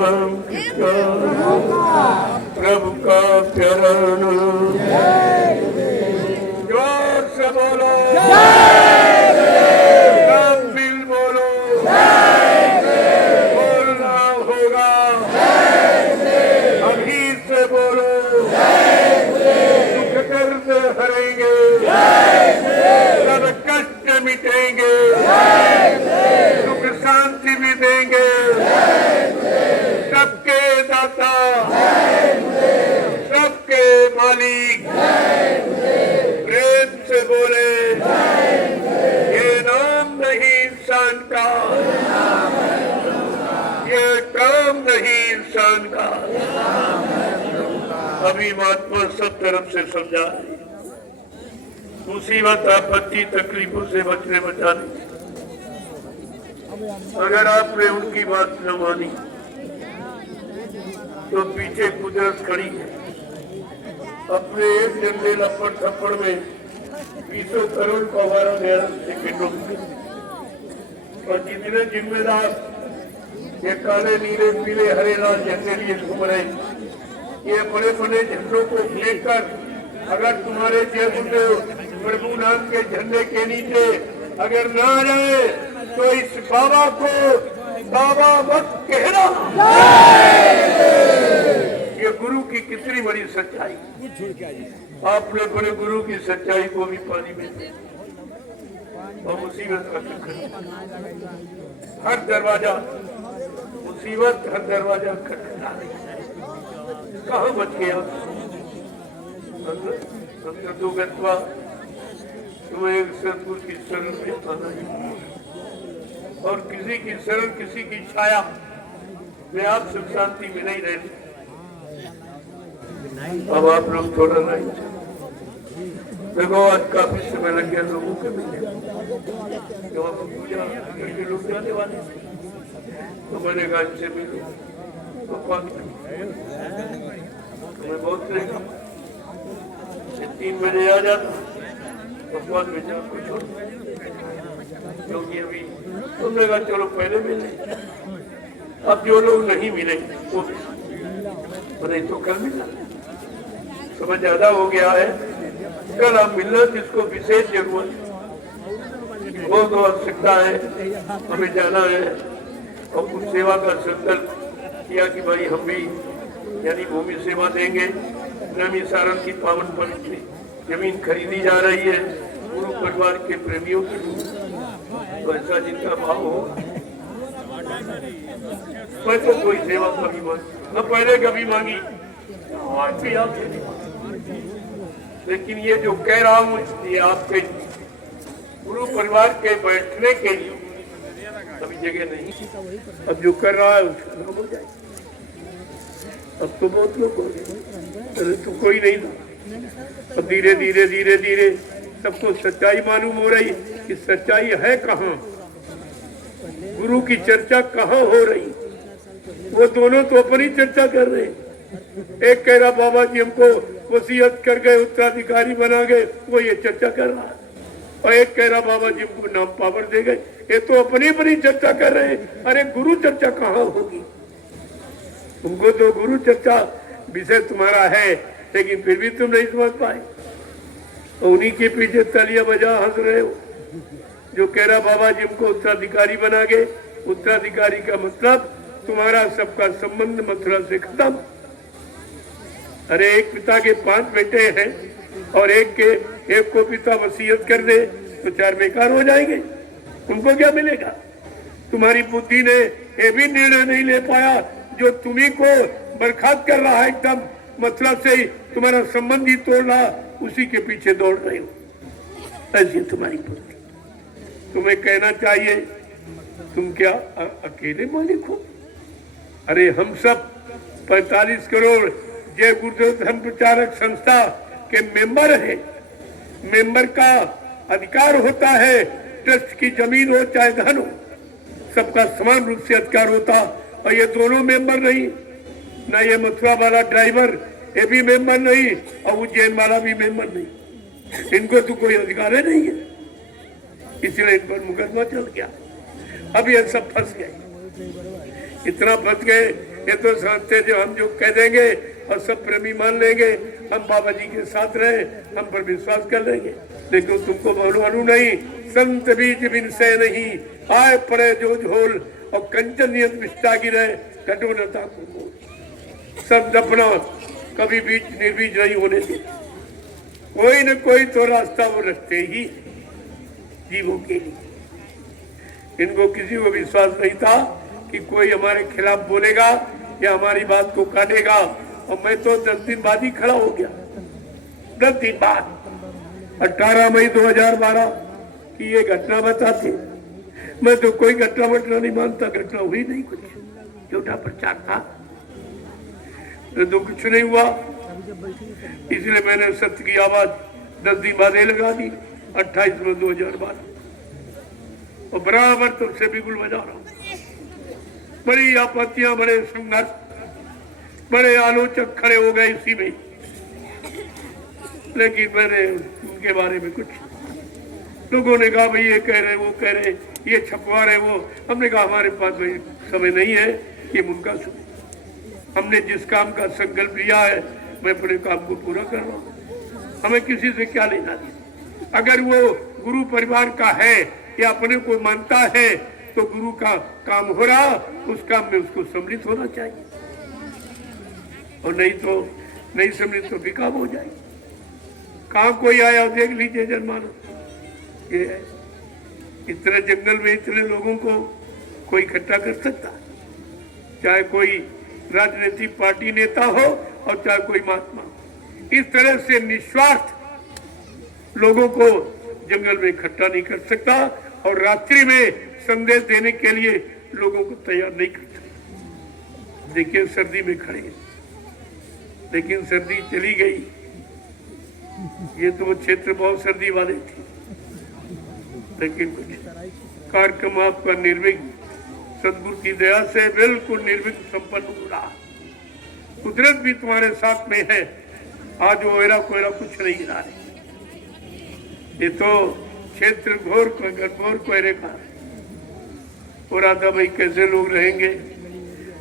नाम किसका, प्रभु का प्यारा नाम। जोर से बोलो, सब मिल बोलो, बोलना होगा, अभी से बोलो, दुख दर्द हरेंगे, सब कष्ट मिटेंगे, सुख शांति भी देंगे, सबके दाता, सबके मालिक, प्रेम से बोले, ये नाम नहीं इंसान का, ये काम नहीं इंसान का। अभी महात्मा सब तरफ से समझा, मुसीबत आपत्ति तकलीफों से बचने बचाने। अगर आपने उनकी बात न मानी तो पीछे कुदरत खड़ी है, अपने एक झंडे लपड़ थप्पड़ में 20 करोड़ को हमारा सेकेंडों में। और जितने जिम्मेदार ये काले नीले पीले हरे लाल झंडे लिए घूम रहे, ये बड़े बड़े झंडों को लेकर अगर तुम्हारे जयगुरुदेव प्रभु नाम के झंडे के नीचे अगर ना आ जाए तो इस बाबा को बाबा मत कहना। ये गुरु की कितनी बड़ी सच्चाई, आपने बड़े गुरु की सच्चाई को भी पानी में और मुसीबत का हर दरवाजा मुसीबत, हर दरवाजा खटखटा कहाँ बच गया। अंदर दो गत्वा तुम्हें एक सदगुरु की शरण में आना है, और किसी की शरण किसी की छाया में आप सुख शांति में नहीं रहते। अब आप लोग थोड़ा नहीं देखो, आज काफी समय लग गया लोगों के मिलने, लोग जाने वाले तो मैंने कहा इनसे मिलो तो मैं बहुत रहेगा 3 बजे आ जाता तो बहुत बेचा कुछ क्योंकि अभी तुमने कहा चलो पहले मिले। अब जो लोग नहीं मिले वो नहीं तो कल मिला, समय ज्यादा हो गया है, कल आप मिलना जिसको विशेष जरूरत वो तो आवश्यकता है, हमें जाना है और कुछ सेवा का संकल्प किया कि भाई हम भी यानी भूमि सेवा देंगे। नवी सारण की पावन पवित्र जमीन खरीदी जा रही है गुरु परिवार के प्रेमियों के लिए, तो ऐसा जिनका भाव हो। मैं तो कोई सेवा कभी मांगी न, पहले कभी मांगी और भी आप, लेकिन ये जो कह रहा हूँ ये आपके गुरु परिवार के बैठने के लिए अभी जगह नहीं। अब जो कर रहा है उसको हो जाए। अब तो बहुत लोग हो गए, तो कोई नहीं था। अब धीरे धीरे धीरे धीरे सबको सच्चाई मालूम हो रही कि सच्चाई है कहाँ, गुरु की चर्चा कहाँ हो रही। वो दोनों तो अपनी चर्चा कर रहे हैं। एक कह रहा बाबा जी हमको वसीयत कर गए, उत्तराधिकारी बना गए, वो ये चर्चा कर रहा है, और एक कह रहा बाबा जी हमको नाम पावर दे गए। ये तो अपनी अपनी चर्चा कर रहे हैं। अरे गुरु चर्चा कहाँ होगी? तुमको तो गुरु चर्चा विषय तुम्हारा है, लेकिन फिर भी तुम नहीं समझ पाए, उन्हीं के पीछे तालियां बजा हंस रहे हो। जो कह रहा बाबा जी हमको उत्तराधिकारी बना गए, उत्तराधिकारी का मतलब तुम्हारा सबका संबंध मथुरा से खत्म। अरे एक पिता के 5 बेटे हैं और एक को पिता वसीयत कर दे तो 4 बेकार हो जाएंगे, उनको क्या मिलेगा? तुम्हारी बुद्धि ने ये भी निर्णय नहीं ले पाया, जो तुम्ही को बर्खास्त कर रहा है एकदम मथुरा से ही तुम्हारा संबंध ही तोड़ रहा, उसी के पीछे दौड़ रहे हो। ऐसी तुम्हारी बुद्धि। तुम्हें कहना चाहिए तुम क्या अकेले मालिक हो? अरे हम सब 45 करोड़ जय गुरुदेव धर्म प्रचारक संस्था के मेंबर हैं। मेंबर का अधिकार होता है, ट्रस्ट की जमीन हो चाहे धन हो, सबका समान रूप से अधिकार होता। और ये दोनों मेंबर नहीं, ना ये मथुरा वाला ड्राइवर ये भी मेंबर नहीं और उज्जैन वाला भी मेंबर नहीं। इनको तो कोई अधिकार है नहीं है, इसलिए इन पर मुकदमा चल गया। अब ये सब फंस गए, इतना फंस गए ये तो समझते जो हम जो कह देंगे और सब प्रेमी मान लेंगे, हम बाबा जी के साथ रहे, हम पर विश्वास कर लेंगे। लेकिन तुमको मालूम नहीं, संत बीज बिन से नहीं, आए पड़े जो झोल, और कंचन नियत विष्टा गिरे, कटोनता को मोल। सब दफना कभी बीज निर्बीज नहीं होने देते, कोई न कोई तो रास्ता वो रखते ही जीवों के लिए। इनको किसी को विश्वास नहीं था कि कोई हमारे खिलाफ बोलेगा या हमारी बात को काटेगा, और मैं तो 10 दिन बाद ही खड़ा हो गया। 10 दिन बाद 18 मई 2012 की ये घटना बताते। मैं तो कोई घटना नहीं मानता, घटना हुई नहीं, कुछ झूठा प्रचार था, तो कुछ नहीं हुआ। इसलिए मैंने सत्य की आवाज 10 दिन बाद लगा दी, 28 मई 2012, और बराबर तुमसे बिल्कुल बजा रहा हूँ। बड़ी आपत्तियां, बड़े संघर्ष, बड़े आलोचक खड़े हो गए इसी में, लेकिन मैंने उनके बारे में कुछ, लोगों ने कहा भाई ये कह रहे, वो कह रहे, ये छपवा रहे, वो। हमने कहा हमारे पास भाई समय नहीं है कि उनका सुने। हमने जिस काम का संकल्प लिया है, मैं अपने काम को पूरा कर रहा हूँ, हमें किसी से क्या लेना देना। अगर वो गुरु परिवार का है या अपने को मानता है तो गुरु का काम हो रहा, उस काम में उसको सम्मिलित होना चाहिए, और नहीं तो नहीं सम्मिलित तो बेकार हो जाए। कहाँ कोई आया देख लीजिए जनमानस, ये है इतने जंगल में इतने लोगों को कोई इकट्ठा कर सकता, चाहे कोई राजनीतिक पार्टी नेता हो और चाहे कोई महात्मा। इस तरह से निस्वार्थ लोगों को जंगल में इकट्ठा नहीं कर सकता, और रात्रि में संदेश देने के लिए लोगों को तैयार नहीं कर सकता। देखिए सर्दी में खड़े, लेकिन सर्दी चली गई। ये तो वो क्षेत्र बहुत सर्दी वाले थे, लेकिन कुछ कार्यक्रम आपका निर्विघ्न सदगुरु की दया से बिल्कुल निर्विघ्न संपन्न हो रहा। कुदरत भी तुम्हारे साथ में है। आज वो एरा कोयरा कुछ नहीं गिरा रहे। ये तो क्षेत्र घोर कोयरे का हो रहा था। भाई कैसे लोग रहेंगे?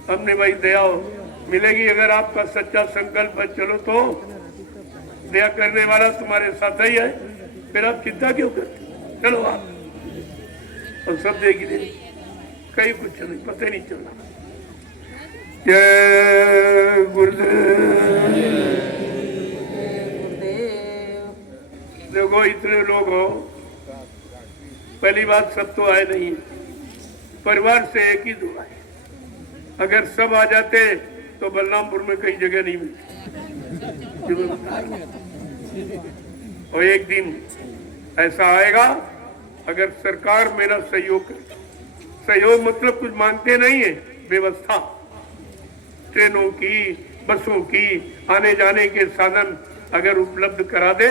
हमने भाई दया मिलेगी अगर आपका सच्चा संकल्प है, चलो तो दया करने वाला तुम्हारे साथ ही है, फिर आप चिंता क्यों करते? चलो आप, और सब देख ले, कहीं कुछ नहीं, पता ही नहीं चलना। जय गुरुदेव। देखो इतने लोग हो, पहली बात सब तो आए नहीं, परिवार से एक ही दो आए। अगर सब आ जाते तो बलरामपुर में कहीं जगह नहीं मिलती। और एक दिन ऐसा आएगा अगर सरकार मेरा सहयोग करे। सहयोग मतलब कुछ मांगते नहीं है, व्यवस्था ट्रेनों की, बसों की, आने जाने के साधन अगर उपलब्ध करा दे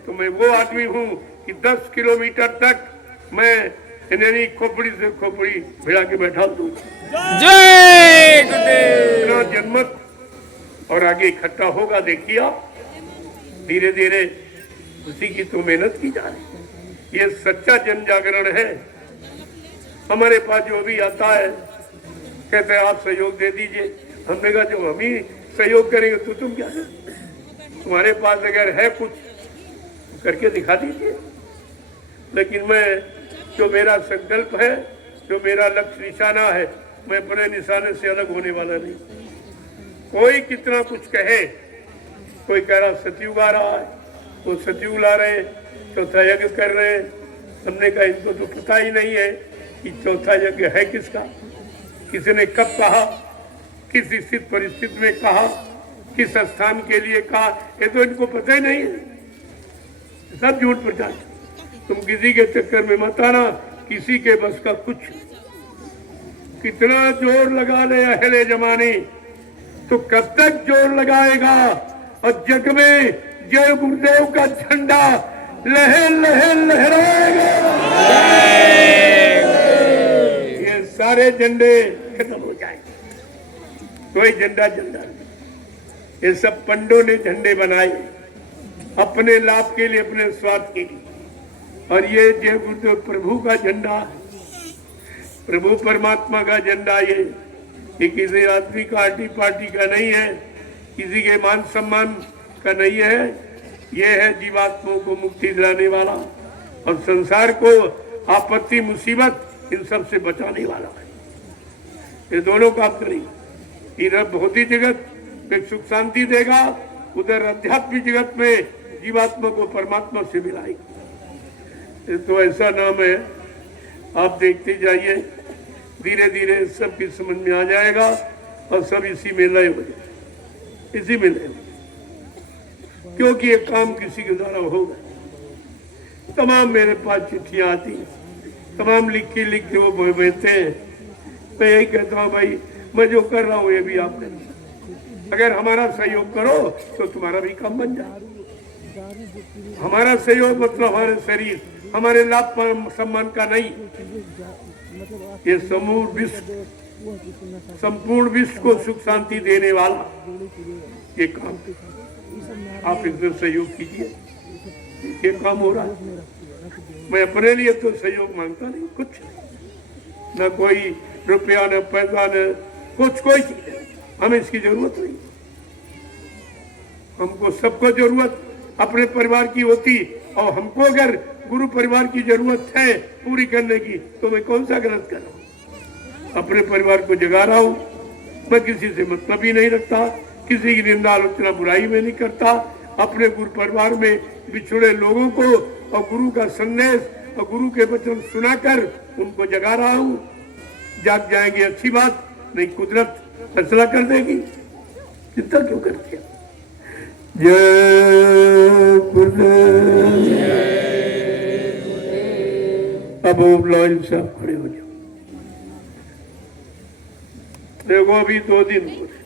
तो मैं वो आदमी हूँ कि 10 किलोमीटर तक मैं इन्हें खोपड़ी से खोपड़ी भिड़ा के बैठा दूँ। जय गुरुदेव। जनमत और आगे इकट्ठा होगा, देखिए आप धीरे धीरे उसी की तो मेहनत की जा रही। ये सच्चा जन जागरण है। हमारे पास जो भी आता है कहते हैं आप सहयोग दे दीजिए। हमने कहा जब हम ही सहयोग करेंगे तो तुम क्या करें? तुम्हारे पास अगर है कुछ करके दिखा दीजिए। लेकिन मैं जो मेरा संकल्प है, जो मेरा लक्ष्य निशाना है, मैं अपने निशाने से अलग होने वाला नहीं। कोई कितना कुछ कहे, कोई कह रहा सतयुग आ रहा है, वो सतयुग ला रहे हैं, चौथा यज्ञ कर रहे हैं। हमने कहा इनको तो पता ही नहीं है कि चौथा यज्ञ है किसका, किसी ने कब कहा, किस स्थित परिस्थिति में कहा, किस स्थान के लिए कहा, ये तो इनको पता ही नहीं है। सब झूठ प्रचार। तुम किसी के चक्कर में मत आना, किसी के बस का कुछ। कितना जोर लगा ले अहले जमाने, तो कब तक जोर लगाएगा? और जग में जय गुरुदेव का झंडा लहर लहर लहराएगा। ये सारे झंडे खत्म हो जाएंगे, कोई झंडा नहीं। ये सब पंडों ने झंडे बनाए अपने लाभ के लिए, अपने स्वार्थ के लिए। और ये जय गुरुदेव प्रभु का झंडा, प्रभु परमात्मा का झंडा, ये ये किसी आदमी का पार्टी का नहीं है, किसी के मान सम्मान का नहीं है। ये है जीवात्माओं को मुक्ति दिलाने वाला और संसार को आपत्ति मुसीबत इन सब से बचाने वाला है। ये दोनों काम करेंगे। इधर भौतिक जगत में सुख शांति देगा, उधर आध्यात्मिक जगत में जीवात्मा को परमात्मा से मिलाएगा। तो ऐसा नाम है, आप देखते जाइए, धीरे धीरे सबकी समझ में आ जाएगा और सब इसी में लय हो जाए, इसी में लय हो, क्योंकि ये काम किसी के द्वारा होगा। तमाम मेरे पास चिट्ठियां आती, तमाम लिखते लिखते वो भेजते हैं। मैं यही कहता हूँ, भाई मैं जो कर रहा हूँ ये भी आप करें। अगर हमारा सहयोग करो तो तुम्हारा भी काम बन जाए। हमारा सहयोग मतलब हमारे शरीर, हमारे लाभ सम्मान का नहीं, ये समूह विश्व, संपूर्ण विश्व को सुख शांति देने वाला ये काम। आप इसमें सहयोग कीजिए, ये काम हो रहा है। मैं अपने लिए तो सहयोग मांगता नहीं, कुछ न कोई रुपया न पैसा न कुछ, कोई चीज हमें इसकी जरूरत नहीं। हमको सबको जरूरत अपने परिवार की होती, और हमको अगर गुरु परिवार की जरूरत है पूरी करने की, तो मैं कौन सा गलत कर रहा हूँ। अपने परिवार को जगा रहा हूँ, मैं किसी से मतलब ही नहीं रखता, किसी की निंदा आलोचना बुराई में नहीं करता। अपने गुरु परिवार में बिछुड़े लोगों को और गुरु का संदेश और गुरु के वचन सुनाकर उनको जगा रहा हूँ। जाग जाएंगे अच्छी बात, नहीं कुदरत फैसला कर देगी। चिंता क्यों करते हैं? जय गुरुदेव। अब लॉयल साहब खड़े हो जाओ। देखो अभी 2 दिन हो रहे,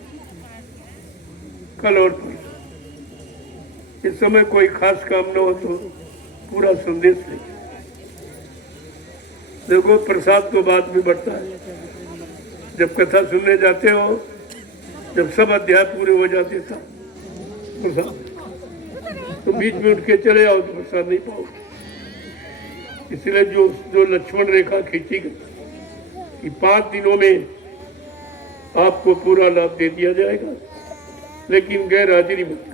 कल और परसों। इस समय कोई खास काम न हो तो पूरा संदेश ले। देखो प्रसाद तो बाद में बढ़ता है, जब कथा सुनने जाते हो, जब सब अध्याय पूरे हो जाते था प्रसाद, तो बीच में उठ के चले आओ तो प्रसाद नहीं पाओगे। इसलिए जो लक्ष्मण रेखा खींची गई कि 5 दिनों में आपको पूरा लाभ दे दिया जाएगा, लेकिन गैर हाजिरी मत।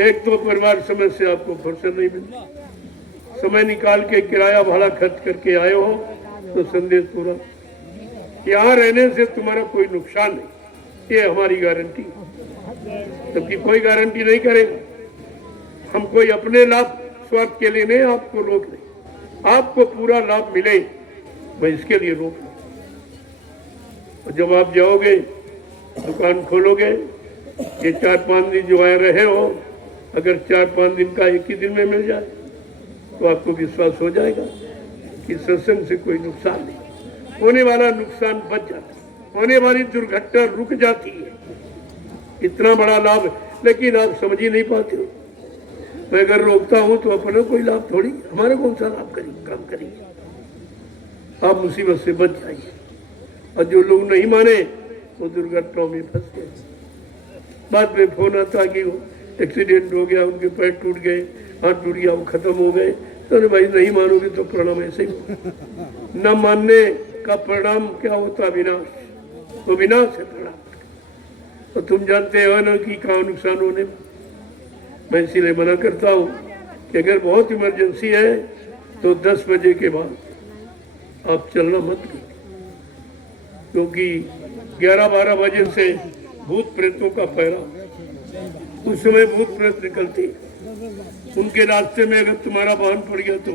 एक तो परिवार समय से आपको फुर्सत नहीं मिलती, समय निकाल के किराया भाड़ा खर्च करके आए हो तो संदेश पूरा। यहाँ रहने से तुम्हारा कोई नुकसान नहीं, ये हमारी गारंटी, जबकि कोई गारंटी नहीं करेगा। हम कोई अपने लाभ स्वार्थ के लिए नहीं आपको रोक रहे, आपको पूरा लाभ मिले मैं इसके लिए रोक रहा। और जब आप जाओगे दुकान खोलोगे, ये 4-5 दिन जो आए रहे हो, अगर 4-5 दिन का एक ही दिन में मिल जाए तो आपको विश्वास हो जाएगा कि सत्संग से कोई नुकसान नहीं होने वाला, नुकसान बच जाता, होने वाली दुर्घटना रुक जाती है। इतना बड़ा लाभ, लेकिन आप समझ ही नहीं पाते हो। मैं अगर रोकता हूं तो अपना कोई लाभ थोड़ी, हमारे कौन सा लाभ करेंगे, काम करेंगे। आप मुसीबत से बच जाइए। और जो लोग नहीं माने वो दुर्घटनाओं में फंस गए। बाद में फोन आता कि वो एक्सीडेंट हो गया, उनके पैर टूट गए, हाथ टूट गया, वो खत्म हो गए। तो भाई नहीं मानोगे तो परिणाम ऐसे ही। न मानने का परिणाम क्या होता? विनाश। तो विनाश है परिणाम। तो तुम जानते हो ना कि कहाँ नुकसान होने में। मैं इसीलिए मना करता हूँ कि अगर बहुत इमरजेंसी है तो 10 बजे के बाद आप चलना मत कीजिए, क्योंकि 11-12 बजे से भूत प्रेतों का पहरा, उस समय भूत प्रेत निकलते, उनके रास्ते में अगर तुम्हारा वाहन पड़ गया तो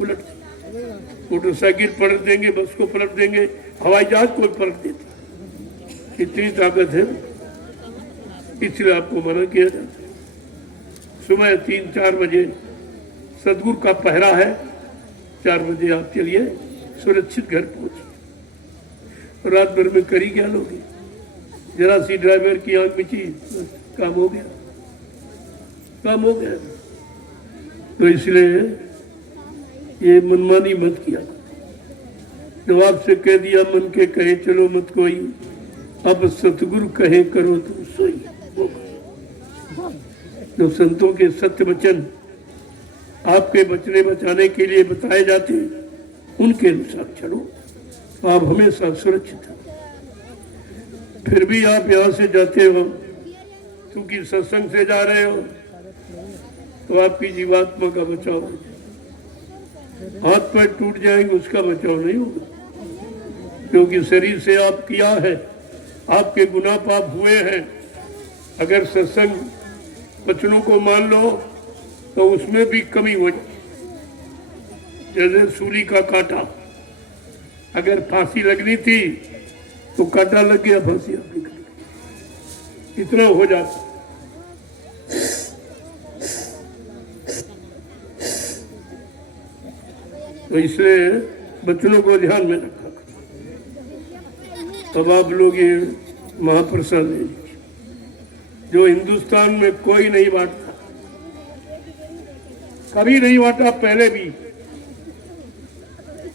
उलट, मोटरसाइकिल पलट देंगे, बस को पलट देंगे, हवाई जहाज को पलट देते। इतनी ताकत है, इसलिए आपको मना किया जाता। सुबह 3-4 बजे सदगुरु का पहरा है, 4 बजे आप चलिए, सुरक्षित घर पहुंचे। रात भर में करी क्या लोगे? जरा सी ड्राइवर की आंख मिची, काम हो गया, काम हो गया। तो इसलिए ये मनमानी मत किया। जब आपसे कह दिया मन के कहे चलो मत कोई, अब सतगुरु कहे करो तुम सोई। जो संतों के सत्य वचन आपके बचने बचाने के लिए बताए जाते हैं, उनके अनुसार चलो, आप हमेशा सुरक्षित हैं। फिर भी आप यहाँ से जाते हो क्योंकि सत्संग से जा रहे हो, तो आपकी जीवात्मा का बचाव हो जाए। हाथ पैर टूट जाएंगे उसका बचाव नहीं होगा, क्योंकि शरीर से आप किया है, आपके गुनाह पाप हुए हैं। अगर सत्संग वचनों को मान लो तो उसमें भी कमी हो जाए। जैसे सूली का कांटा, अगर फांसी लगनी थी तो कांटा लग गया, फांसी अब निकल गई, इतना हो जाता। तो इसलिए बच्चों को ध्यान में रखा। अब आप लोग ये महाप्रसाद ले लीजिए, जो हिंदुस्तान में कोई नहीं बांटता, कभी नहीं बांटा पहले भी,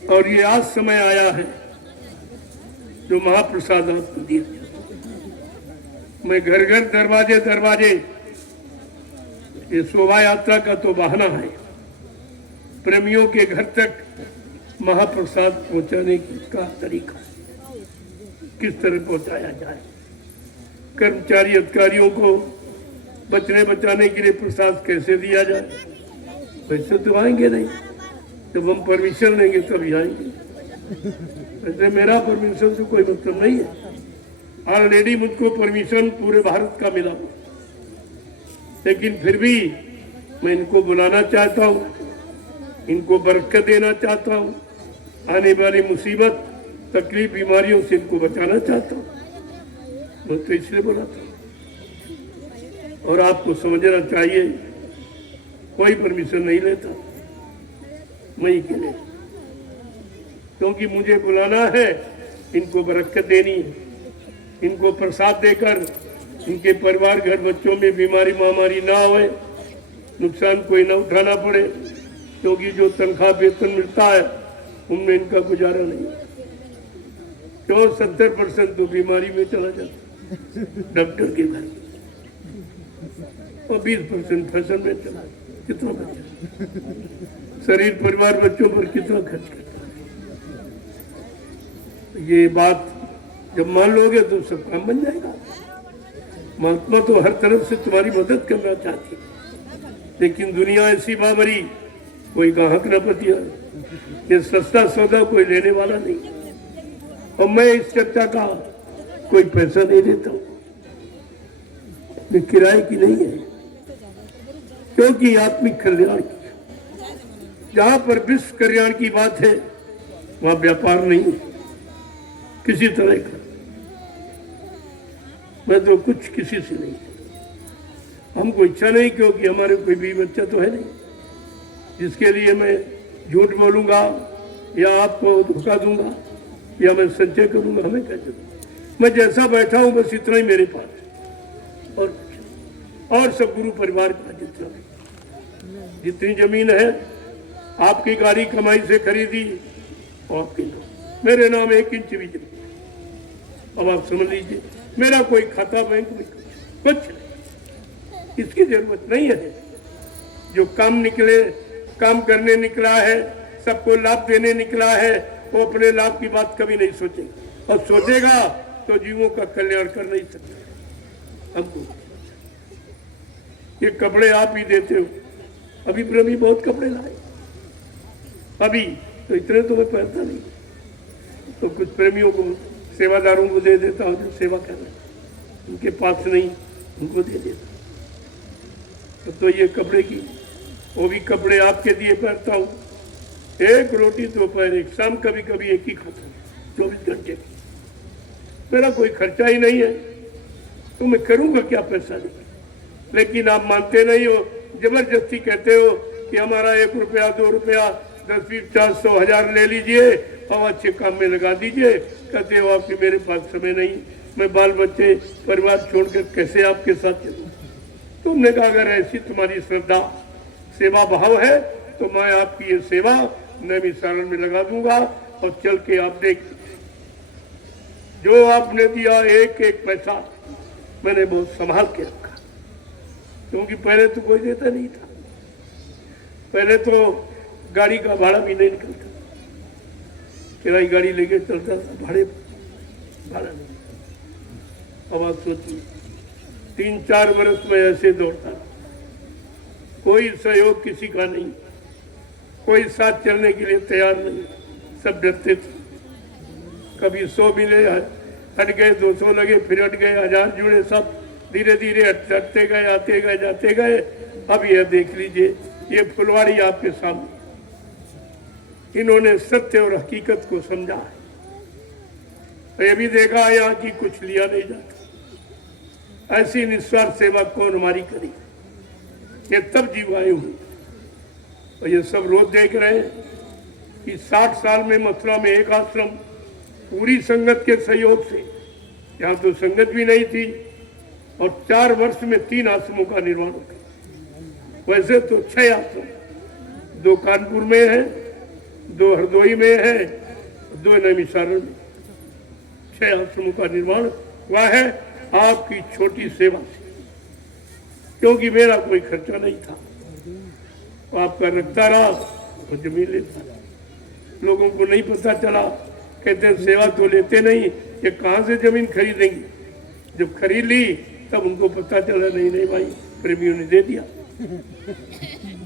और ये आज समय आया है जो महाप्रसाद आपको दिया। मैं घर घर दरवाजे दरवाजे, ये शोभा यात्रा का तो बहाना है, प्रेमियों के घर तक महाप्रसाद पहुंचाने का तरीका है, किस तरह पहुंचाया जाए। कर्मचारी अधिकारियों को बचने बचाने के लिए प्रसाद कैसे दिया जाए, वैसे तो आएंगे नहीं, जब हम परमिशन लेंगे तभी आएंगे। वैसे मेरा परमिशन से कोई मतलब नहीं है, ऑलरेडी मुझको परमिशन पूरे भारत का मिला, लेकिन फिर भी मैं इनको बुलाना चाहता हूँ, इनको बरकत देना चाहता हूँ, आने वाली मुसीबत तकलीफ बीमारियों से इनको बचाना चाहता हूँ, मैं तो इसलिए बुलाता हूँ। और आपको समझना चाहिए, कोई परमिशन नहीं लेता मैं ही के लिए, क्योंकि मुझे बुलाना है, इनको बरकत देनी है, इनको प्रसाद देकर इनके परिवार घर बच्चों में बीमारी महामारी ना होए, नुकसान कोई ना उठाना पड़े, क्योंकि जो तनख्वाह वेतन मिलता है उनमें इनका गुजारा नहीं। क्यों 70% तो बीमारी में चला जाता डॉक्टर के घर, और 20% फैशन में चला, कितना बचा, शरीर परिवार बच्चों पर कितना खर्च करता है। ये बात जब मान लोगे तो सब काम बन जाएगा। महात्मा तो हर तरफ से तुम्हारी मदद करना चाहती है, लेकिन दुनिया ऐसी बाबरी, कोई ग्राहक न पतिया, ये सस्ता सौदा कोई लेने वाला नहीं, और मैं इस चर्चा का कोई पैसा नहीं देता हूँ, ये किराए की नहीं है, क्योंकि आत्मिक कल्याण की, जहां पर विश्व कल्याण की बात है वहां व्यापार नहीं है किसी तरह का। मैं तो कुछ किसी से नहीं, हमको इच्छा नहीं, क्योंकि हमारे कोई भी बच्चा तो है नहीं जिसके लिए मैं झूठ बोलूंगा या आपको धोखा दूंगा या मैं संचय करूंगा। हमें क्या जरूरत, मैं जैसा बैठा हूं बस इतना ही मेरे पास, और सब गुरु परिवार का जितना जितनी जमीन है आपकी गाड़ी कमाई से खरीदी, आपके नाम, मेरे नाम 1 इंच भी जमीन। अब आप समझ लीजिए, मेरा कोई खाता बैंक में कुछ नहीं, इसकी जरूरत नहीं है। जो काम निकले, काम करने निकला है, सबको लाभ देने निकला है, वो अपने लाभ की बात कभी नहीं सोचेगा, और सोचेगा तो जीवों का कल्याण कर नहीं सकता। हमको ये कपड़े आप ही देते हो, अभी प्रेमी बहुत कपड़े लाए, अभी तो इतने तो मैं पहनता नहीं, तो कुछ प्रेमियों को, सेवादारों को दे देता हूँ जो सेवा कर रहे, उनके पास नहीं उनको दे देता। तो ये कपड़े की, वो भी कपड़े आपके दिए पहनता हूँ। 1 रोटी दोपहर, 1 शाम, कभी कभी 1 ही खाता हूँ 24 घंटे की, मेरा कोई खर्चा ही नहीं है, तो मैं करूँगा क्या पैसा नहीं। लेकिन आप मानते नहीं हो, जबरदस्ती कहते हो कि हमारा 1 रुपया 2 रुपया 10 20 50 100 1000 ले लीजिए और अच्छे काम में लगा दीजिए। कहते हो आपके मेरे पास समय नहीं, मैं बाल बच्चे परिवार छोड़कर कैसे आपके साथ चलूं। तुमने कहा अगर ऐसी तुम्हारी श्रद्धा सेवा भाव है तो मैं आपकी ये सेवा नैमिषारण में लगा दूंगा, और चल के आप देख, जो आपने दिया 1 पैसा मैंने बहुत संभाल के रखा, क्योंकि पहले तो कोई देता नहीं था, पहले तो गाड़ी का भाड़ा भी नहीं निकलता, किराई गाड़ी लेके चलता था, भाड़ा नहीं। अब आप सोचिए 3-4 वर्ष में ऐसे दौड़ता रहा, कोई सहयोग किसी का नहीं, कोई साथ चलने के लिए तैयार नहीं, सब डरते थे। कभी 100 मिले, हट गए, 200 लगे, फिर हट गए, 1000 जुड़े, सब धीरे धीरे हटते गए, आते गए, जाते गए। अब यह देख लीजिए, ये फुलवाड़ी आपके सामने, इन्होंने सत्य और हकीकत को समझा है। ये भी देखा यहाँ की कुछ लिया नहीं जाता, ऐसी निस्वार्थ सेवा कौन हमारी करी, ये तब जीवाए हुए। और ये सब रोज देख रहे हैं कि 60 साल में मथुरा में एक आश्रम पूरी संगत के सहयोग से, यहाँ तो संगत भी नहीं थी, और 4 वर्ष में 3 आश्रमों का निर्माण हो गया। वैसे तो 6 आश्रम, 2 कानपुर में है, 2 हरदोई में है, 2 नैमिषारण्य में, 6 आश्रमों का निर्माण हुआ है आपकी छोटी सेवा से, क्योंकि मेरा कोई खर्चा नहीं था। तो आपका रखता रहा और जमीन लेता रहा। लोगों को नहीं पता चला, कहते सेवा तो लेते नहीं, ये कहाँ से जमीन खरीदेंगे। जब खरीद ली तब उनको पता चला, नहीं नहीं भाई, प्रेमियों ने दे दिया।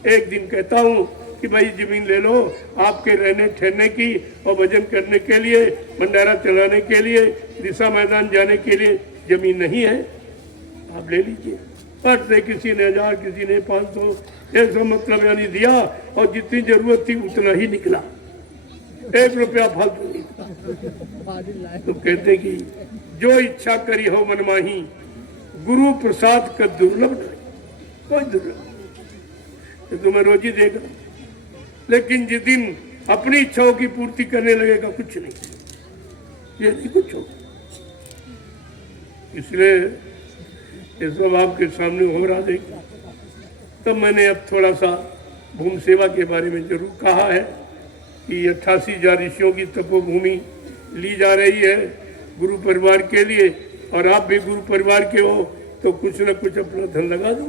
एक दिन कहता हूँ कि भाई जमीन ले लो, आपके रहने ठहरने की और भजन करने के लिए, भंडारा चलाने के लिए, दिशा मैदान जाने के लिए जमीन नहीं है, आप ले लीजिए। पर से किसी ने 1000, किसी ने 500, ऐसा मतलब यानी दिया, और जितनी जरूरत थी उतना ही निकला, 1 रुपया फालतू नहीं। तो कहते कि जो इच्छा करी हो मनमाही, गुरु प्रसाद का दुर्लभ नहीं, कोई दुर्लभ नहीं। तो तुम्हें रोजी देगा, लेकिन जिस दिन अपनी इच्छाओं की पूर्ति करने लगेगा, कुछ नहीं, ये नहीं कुछ हो। इसलिए ये सब आपके सामने हो रहा देखा। तब मैंने अब थोड़ा सा भूमि सेवा के बारे में जरूर कहा है कि 88,000 ऋषियों की तपोभूमि ली जा रही है गुरु परिवार के लिए, और आप भी गुरु परिवार के हो तो कुछ न कुछ अपना धन लगा दो।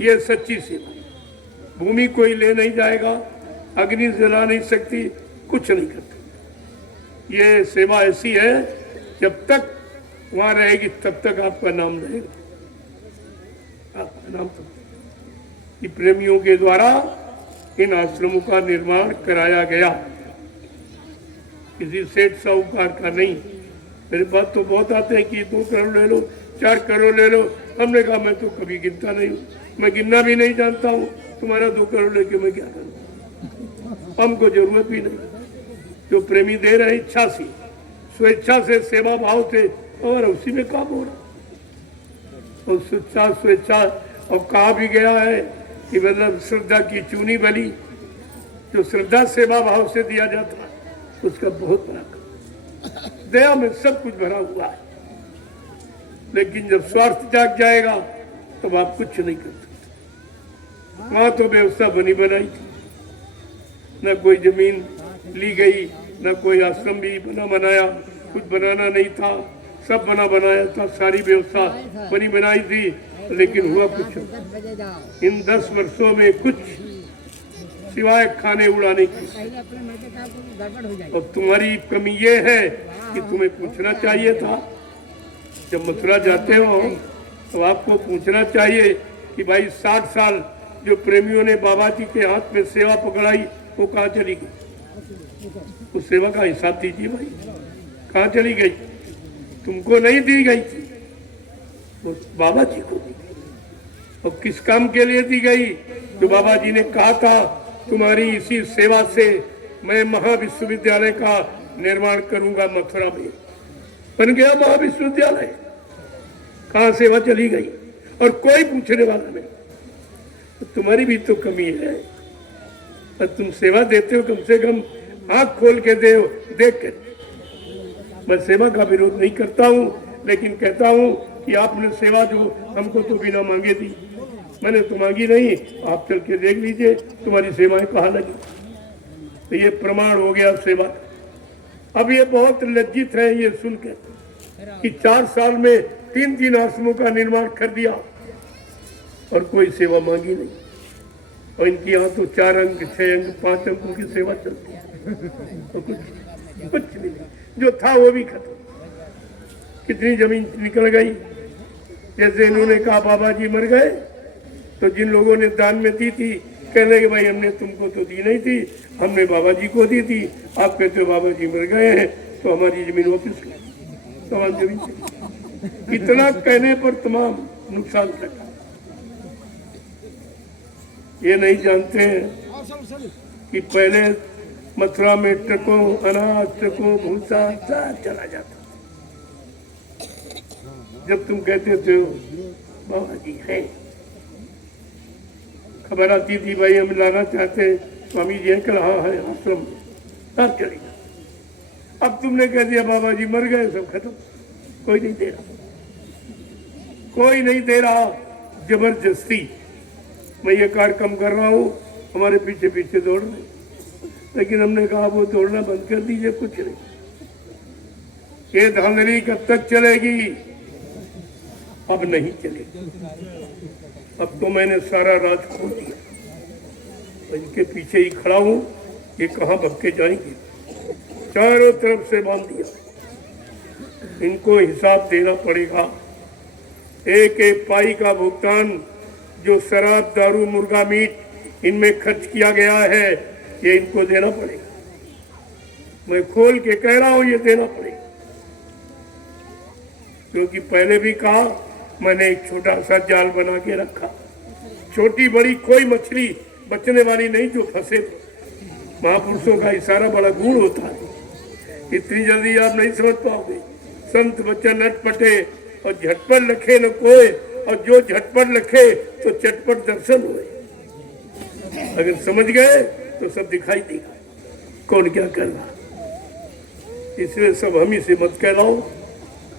ये सच्ची सेवा। भूमि कोई ले नहीं जाएगा, अग्नि जला नहीं सकती, कुछ नहीं करती। ये सेवा ऐसी है, जब तक वहां रहेगी तब तक आपका नाम रहेगा, आपका नाम तब तक। कि प्रेमियों के द्वारा इन आश्रमों का निर्माण कराया गया, किसी सेठ साहूकार का नहीं। मेरे पास तो बहुत आते हैं कि 2 करोड़ ले लो, 4 करोड़ ले लो। हमने कहा मैं तो कभी गिनता नहीं हूँ, मैं गिनना भी नहीं जानता हूँ, तुम्हारा 2 करोड़ लेके मैं क्या करूँ, हमको जरूरत भी नहीं। जो प्रेमी दे रहे हैं इच्छा से, स्वेच्छा से, सेवा भाव से, और उसी में काम हो रहा। और स्वेच्छा स्वेच्छा, और कहा भी गया है कि मतलब श्रद्धा की चूनी बलि, जो श्रद्धा सेवा भाव से दिया जाता है उसका बहुत बड़ा काम। दया में सब कुछ भरा हुआ है, लेकिन जब स्वार्थ जाग जाएगा तब आप कुछ नहीं कर सकते। वहां तो व्यवस्था बनी बनाई थी, न कोई जमीन ली गई, न कोई आश्रम भी बना बनाया, कुछ बनाना नहीं था, सब बना बनाया था, सारी व्यवस्था बनी बनाई थी, लेकिन हुआ कुछ। इन 10 वर्षों में कुछ सिवाय खाने उड़ाने की। और तुम्हारी कमी ये है कि तुम्हें पूछना चाहिए था, जब मथुरा जाते हो तो आपको पूछना चाहिए कि भाई 60 साल जो प्रेमियों ने बाबा जी के हाथ में सेवा पकड़ाई, वो कहाँ चली गई। उस सेवा का हिसाब दीजिए भाई, कहाँ चली गई। तुमको नहीं दी गई थी, वो बाबा जी को दी गई। और किस काम के लिए दी गई, जो बाबा जी ने कहा था तुम्हारी इसी सेवा से मैं महाविश्वविद्यालय का निर्माण करूंगा मथुरा में। बन गया महाविश्वविद्यालय, कहाँ सेवा चली गई, और कोई पूछने वाला नहीं। तो तुम्हारी भी तो कमी है, और तुम सेवा देते हो, कम से कम आँख खोल के दे देख कर। मैं सेवा का विरोध नहीं करता हूँ, लेकिन कहता हूँ कि आपने सेवा जो हमको तो बिना मांगे दी, मैंने तो मांगी नहीं, आप चल के देख लीजिए तुम्हारी सेवाएं कहाँ लगी। तो ये प्रमाण हो गया सेवा। अब ये बहुत लज्जित है ये सुनकर कि 4 साल में 3 आश्रमों का निर्माण कर दिया और कोई सेवा मांगी नहीं। और इनकी यहाँ तो 4 अंक, 6 अंक, 5 अंकों की सेवा चलती है, और कुछ नहीं, जो था वो भी खत्म। कितनी जमीन निकल गई। जैसे इन्होंने कहा बाबा जी मर गए, तो जिन लोगों ने दान में दी थी कहने लगे भाई हमने तुमको तो दी नहीं थी, हमने बाबा जी को दी थी। आप कहते हो बाबा जी मर गए हैं तो हमारी जमीन वापस करो, तमाम जमीन चली। इतना कहने पर तमाम नुकसान करता। ये नहीं जानते हैं कि पहले मथुरा में ट्रकों अनाज, ट्रकों भूसा सब चला जाता। जब तुम कहते थे बाबा जी हैं, खबर आती थी भाई हम लाना चाहते स्वामी जी कल हाँ है आश्रम में, तब चलेगा। अब तुमने कह दिया बाबा जी मर गए, सब खत्म, कोई नहीं दे रहा, कोई नहीं दे रहा। जबरदस्ती मैं ये कार्य कम कर रहा हूँ, हमारे पीछे पीछे दौड़ रहे, लेकिन हमने कहा वो दौड़ना बंद कर दीजिए, कुछ नहीं। ये धांधली कब तक चलेगी? अब नहीं चलेगी। अब तो मैंने सारा राज खोल दिया, इनके पीछे ही खड़ा हूँ, ये कहाँ भग के जाएंगे, चारों तरफ से बांध दिया। इनको हिसाब देना पड़ेगा। एक एक पाई का भुगतान जो शराब, दारू, मुर्गा मीट इनमें खर्च किया गया है, ये इनको देना पड़ेगा। मैं खोल के कह रहा हूं ये देना पड़ेगा, क्योंकि पहले भी कहा मैंने एक छोटा सा जाल बना के रखा। छोटी बड़ी कोई मछली बचने वाली नहीं जो फंसे। महापुरुषों का इशारा बड़ा गुण होता है, इतनी जल्दी आप नहीं समझ पाओगे। संत बच्चन अटपटे और झटपट लखे न कोई, और जो झटपट लखे तो चटपट दर्शन हुए। अगर समझ गए तो सब दिखाई देगा कौन क्या कर रहा। इसलिए सब हम ही से मत कहलाओ,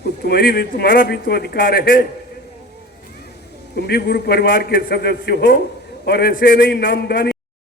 तो तुम्हारा भी तो अधिकार है। तुम भी गुरु परिवार के सदस्य हो, और ऐसे नहीं नामदानी